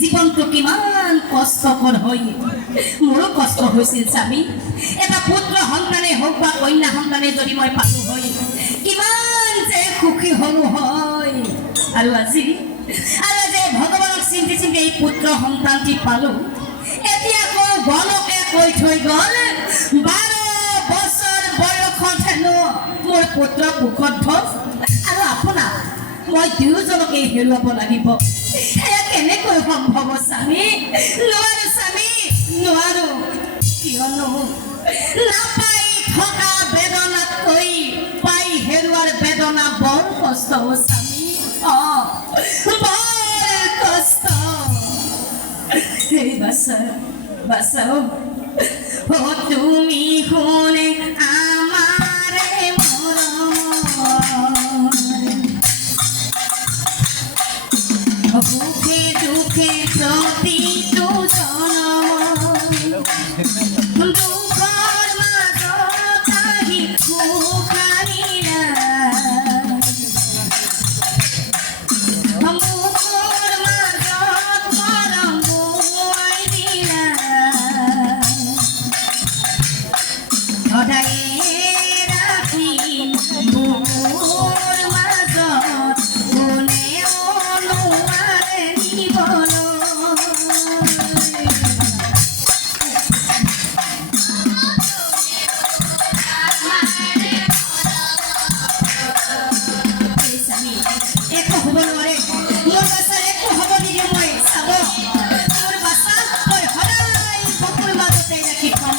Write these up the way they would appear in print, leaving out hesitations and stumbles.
জীৱনটো কিমান কষ্টকৰ হয় মোৰো কষ্ট হৈছিল স্বামী এটা পুত্ৰ সন্তানে হওক বা কন্যা সন্তানে যদি মই পালো হয় কিমান যে সুখী হলো হয় আৰু আজি যে ভগৱানক চিন্তি চিন্তি এই পুত্ৰ সন্তানটি পালো এতিয়া আকৌ গণকে কৈ থৈ গ'ল 12 বছৰ বয়সত হেনো মোৰ পুত্ৰ মুখত ভোজ আৰু আপোনাক মই দুয়োজনকে হেৰুৱাব লাগিব এয়া কেনেকৈ সম্ভৱ স্বামী নোৱাৰো স্বামী নোৱাৰো কিয়নো নাপাই থকা বেদনাতকৈ পাই হেৰুৱাৰ বেদনা বৰ কষ্ট স্বামী বৰ কষ্ট এই বাচাও ও তুমি শুনে আমাৰে সুখে দুঃখে প্ৰতিটো জনম দুঃখৰ মাজত থাকি সুখ আনিলা মুখৰ মাজত মৰম বহুৱাই দিলা সদায় ৰাখিম বুকুৰ মাজত কোনেও নোৱাৰে নিবলৈ একো হ'ব নোৱাৰে মোৰ বাচ্চাৰ একো হ'ব নিদিওঁ মই চাব মোৰ বাচ্চাক মই সদায় বুকুৰ মাজতে ৰাখি থ'ম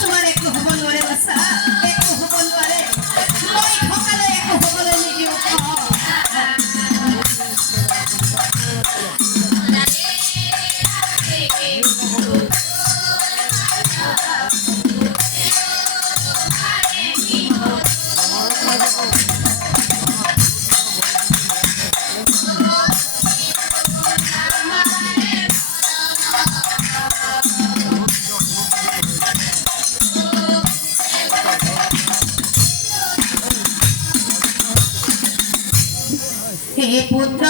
তোমাৰ একো হ'ব নোৱাৰে বাচ্চা একো হ'ব নোৱাৰে মই থকালৈ একো হ'বলৈ নিদিওঁ হে পুত্ৰ